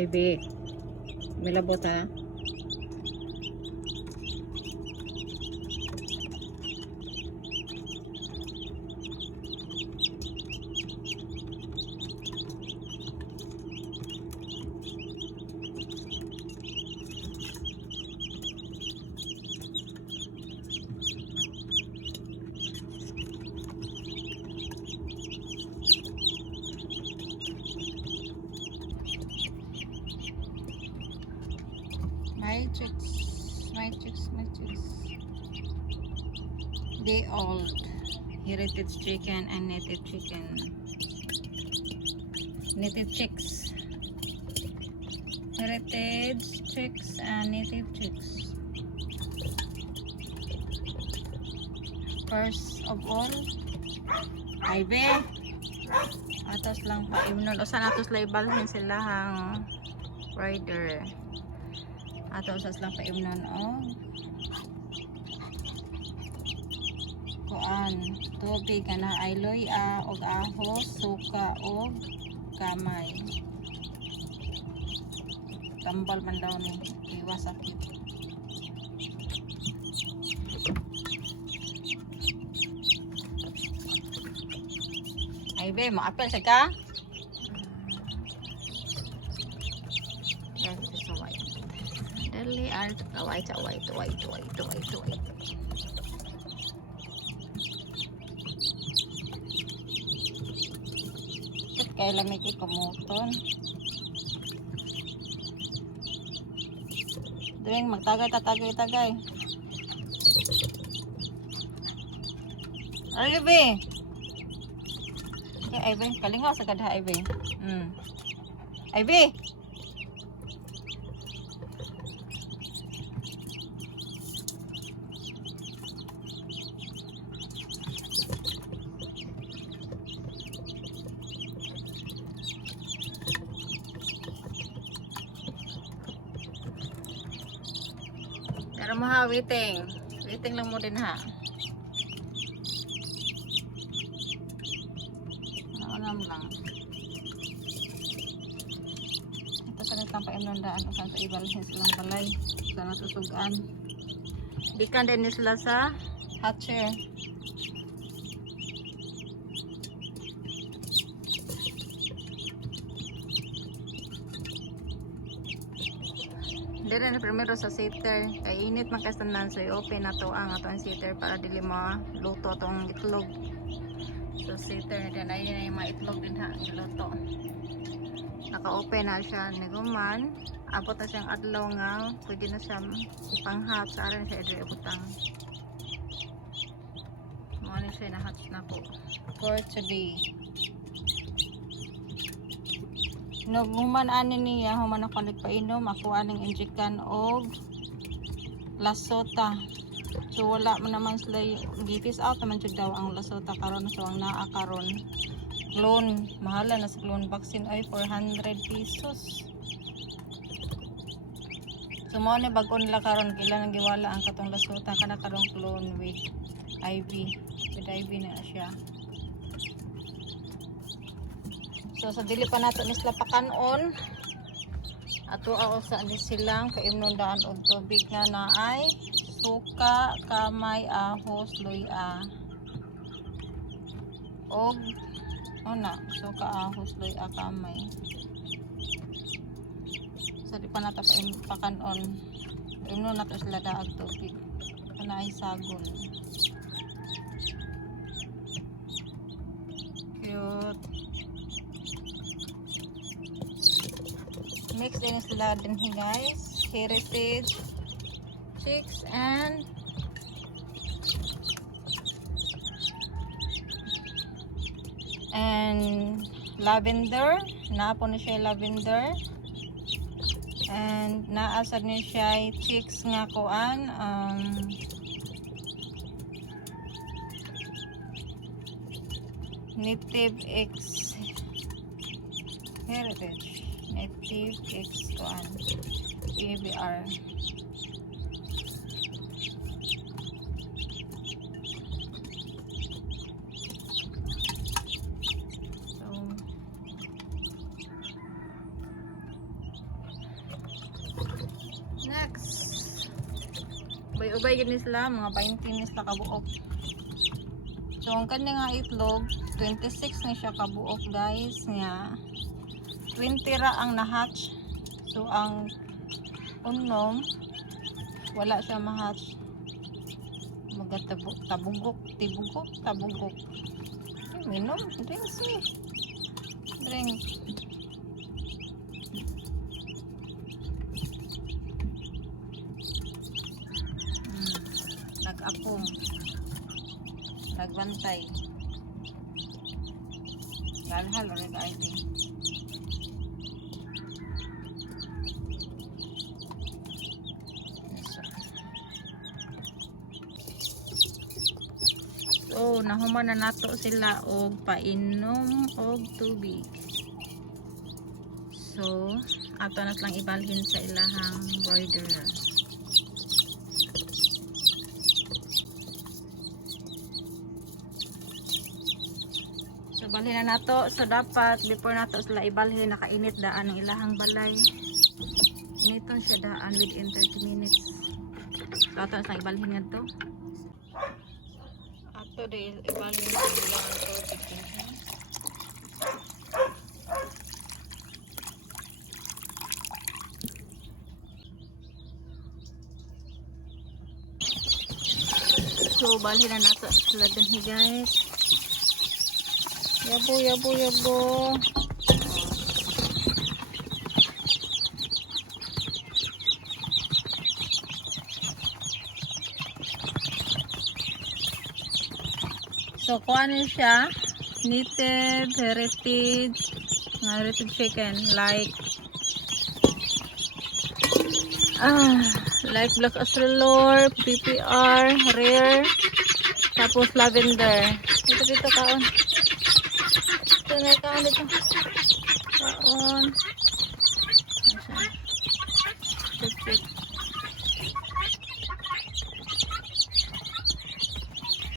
Ebe, milabot ha. My chicks. They old heritage chicken and native chicken. Native chicks. Heritage chicks and native chicks. First of all, ay be. Atos lang pa imnon. O saan atos laibalhin sila hang rider. Ato usas lang paimnon og kuan tubig kana ayloy og ahos, suka og kamay. Tambal man daw ni iwas sakit. Ay be, maapel sa ka? Dali al kawai. Kaya lamig ikumuton. Duwing magtagay. Ay be. Ay be, kalingaw sa kadha ay be. Ay be. Pero mo ha, waiting lang mo din ha. Naunam lang. Ito sa nitang paimnondaan o saan sa ibalhin silang balay. Sana susugan. Bikan din sila sa hatcher. Dire na primero sa sitter kay init man kastanan, so i-open na to ang atong sitter para dili luto tong itlog sa sitter. Then ayun na yung mga itlog din ha, iluto. Naka-open na siya niguman, abot na siyang adlaw nga pwede na siya ipanghat sa aran siya idre butang. Mo ni siya na hatch na po for today. Human ani niya, human ako nagpainom, ako aning injikan og lasota. So wala man naman sila gipis out naman jud daw ang lasota karon, so ang naa karon clone, mahala na sa clone vaccine ay 400 pesos. So mo ni bag-on la karon kailan ang giwala ang katong lasota kana karong clone with IV. With IV na siya. So sa dili pa nato ni sila pakanon, ato ako sa ani silang kaimnondaan og tubig nga naay suka, kamay, ahos, luya. Og suka, ahos, luya, kamay. So di pa nato pakanon. Imnon nato sila daag tubig. Kana ay sagol. Cute. Mix din sila din guys, heritage chicks and lavender. Naapo na siya lavender and naasad niya siya chicks nga kuan native X heritage native X kuan PBR. So Dugay gini sila mga 20 ni sila kabuok. So ang kanya nga itlog 26 na siya kabuok guys nga 20 ra ang na-hatch. So ang unom wala siya ma-hatch. Tabugok. Minom, drink si. Drink. Nag-apong. Nagbantay. Galhal ulit ay din. So, nahuman na nato sila og painom og tubig. So, ato na lang ibalhin sa ilahang border. So, balhin na nato. So, dapat before nato sila ibalhin, nakainit daan ang ilahang balay. Initon siya daan within 30 minutes. So, ato na lang ibalhin nga to. Ato de ibalhin sa ilahang tubig. So, balhin na nato sila din guys. Yabo. So, kuha niyo siya. Native, heritage chicken. Like Black Australor, PPR, rare, tapos lavender. Dito kaon. Ito na kaon dito. Kaon.